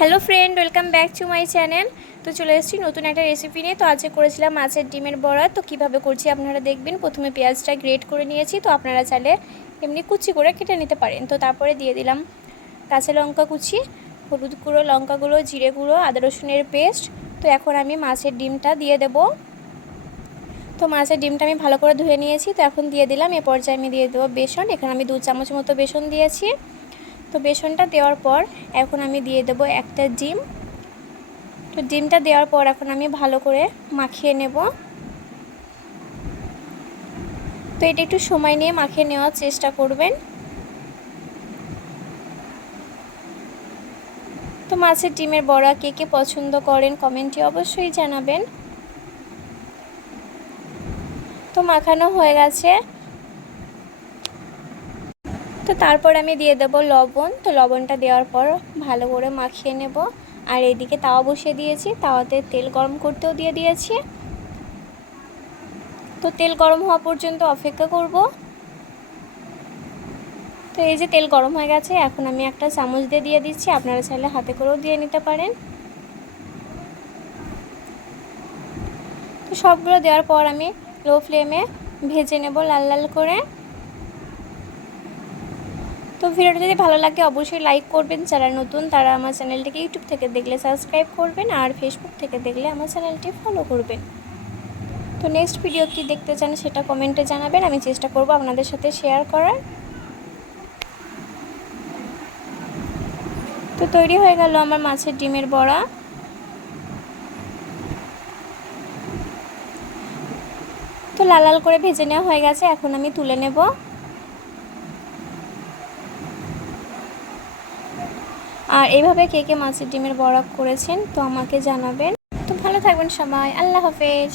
Hello friend, welcome back to my channel. তো চলে এসেছি নতুন একটা রেসিপি নিয়ে। তো আজকে করেছিলাম মাছের ডিমের বড়া। তো কীভাবে করছি আপনারা দেখবেন। প্রথমে পেঁয়াজটা গ্রেট করে নিয়েছি। তো আপনারা চাইলে এমনি কুচি করে কেটে নিতে পারেন। তো তারপরে দিয়ে দিলাম কাঁচা লঙ্কা কুচি, হলুদ গুঁড়ো, লঙ্কা গুঁড়ো, জিরে গুঁড়ো, আদা রসুনের পেস্ট তো এখন আমি মাছের ডিমটা দিয়ে দেব। তো মাছের ডিমটা আমি ভালো করে ধুয়ে নিয়েছি। তো এখন দিয়ে দিলাম। এ পর্যায়ে আমি দিয়ে দেবো বেসন। এখানে আমি দু চামচ মতো বেসন দিয়েছি। তো বেসনটা দেওয়ার পর এখন আমি দিয়ে দেবো একটা ডিম। তো ডিমটা দেওয়ার পর এখন আমি ভালো করে মাখিয়ে নেব। তো এটা একটু সময় নিয়ে মাখিয়ে নেওয়ার চেষ্টা করবেন। তো মাছের ডিমের বড়া কে কে পছন্দ করেন কমেন্টে অবশ্যই জানাবেন। তো মাখানো হয়ে গেছে। তো তারপর আমি দিয়ে দেব লবণ। তো লবণটা দেওয়ার পর ভালো করে মাখিয়ে নেব। আর এদিকে তাওয়া বসিয়ে দিয়েছি। তাওয়াতে তেল গরম করতেও দিয়ে দিয়েছি। তো তেল গরম হওয়া পর্যন্ত অপেক্ষা করব। তো এই যে তেল গরম হয়ে গেছে, এখন আমি একটা চামচ দিয়ে দিয়ে দিচ্ছি। আপনারা চাইলে হাতে করেও দিয়ে নিতে পারেন। তো সবগুলো দেওয়ার পর আমি লো ফ্লেমে ভেজে নেব লাল লাল করে। তো ভিডিওটা যদি ভালো লাগে, অবশ্যই লাইক করবেন। যারা নতুন, তারা আমার চ্যানেলটিকে ইউটিউব থেকে দেখলে সাবস্ক্রাইব করবেন আর ফেসবুক থেকে দেখলে আমার চ্যানেলটি ফলো করবেন। তো নেক্সট ভিডিও কি দেখতে চান সেটা কমেন্টে জানাবেন। আমি চেষ্টা করব আপনাদের সাথে শেয়ার করার। তো তৈরি হয়ে গেল আমার মাছের ডিমের বড়া। তো লাল লাল করে ভেজে নেওয়া হয়ে গেছে, এখন আমি তুলে নেব। আর এইভাবে কে কে মাছের ডিমের বড়া করেছেন তো আমাকে জানাবেন। তো ভালো থাকবেন সবাই। আল্লাহ হাফেজ।